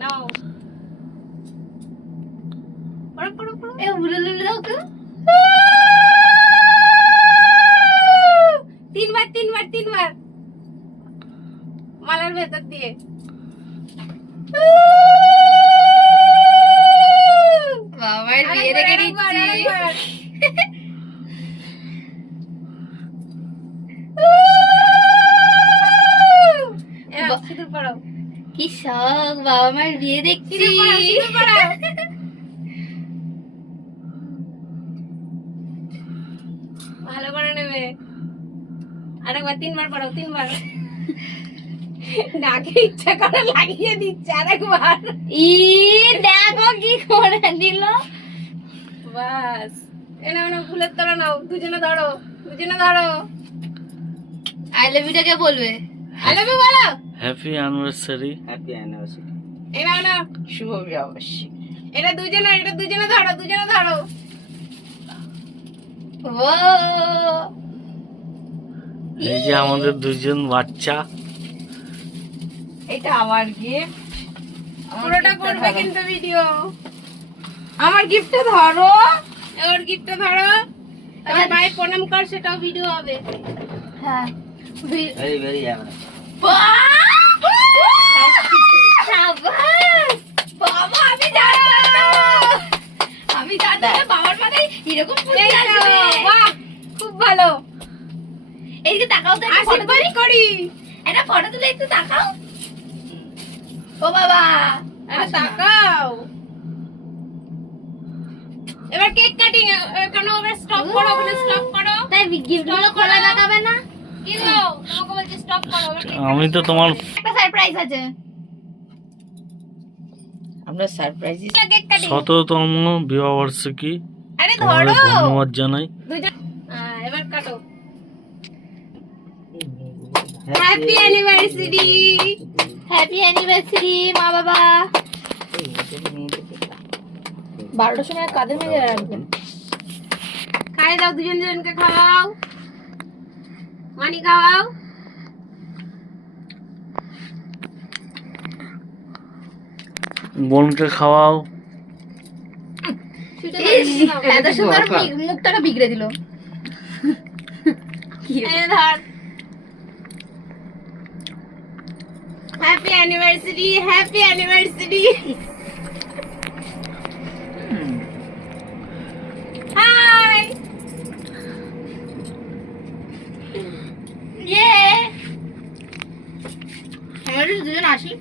নাও পড়ো পড়ো পড়ো এ উলুলু দাও তো। তিনবার তিনবার তিনবার মালার ভেতর দিয়ে বাবার বিয়ে দেখে দিচ্ছি। সিঁদুর পড়াও কি শখ বাবা মার বিয়ে দেখছি। সিঁদুর পড়াও ভালো করে নেবে আরেকবার তিনবার পড়াও তিনবার নাকে ইচ্ছা করে লাগিয়ে দিচ্ছে আরেকবার ই দেখো কি করে দিল। বাস এনা না ফুলের তোরা নাও দুজনে ধরো আই লাভ ইউ কে বলবে? আই লাভ ইউ বলো হ্যাপি অ্যানিভার্সারি। এনা না শুভ বিবাহবার্ষিকী। এটা দুজনে ধরো ও এই যে আমাদের দুজন বাচ্চা। এটা আমার গিফট। পুরোটা করবে কিন্তু ভিডিও আমার গিফটটা ধরো। ওর গিফটটা ধরো তারপর ভাই প্রণাম কর সেটাও ভিডিও হবে হ্যাঁ বাবা আমি জানতাম না বাবার মাথায় এরকম ফুল আসবে। বাহ খুব ভালো এইদিকে তাকাও তো, একটা ফটো আশীর্বাদ তুলি। করি একটা ফটো তুলে একটু তাকাও। ও বাবা আরে তাকাও এবার কেক কাটিং কেন এবার স্টপ করো বলে স্টপ করো তাই গিফট গুলো খোলা দেখাবে না? কিলো তোমাকে বলছি স্টপ করো এবার cake আমি তো তোমার একটা সারপ্রাইজ আছে। আমরা সারপ্রাইজ কেক কাটিং ১৭তম বিবাহবার্ষিকী আরে তোমাদের ধরো ধন্যবাদ জানাই। দুজন এবার কাটো হ্যাপি অ্যানিভার্সারি হ্যাপি অ্যানিভার্সারি মা বাবা। 12টার সময় কাদের মেজে রাখবেন? খাই দাও দুজনকে খাওয়াও মানি খাওয়াও বোনকে খাওয়াও। এত সুন্দর মুখটাকে বিগড়ে দিল। এই ধর হ্যাপি অ্যানিভার্সারি হাই ইয়ে আমরা দুজন আসি।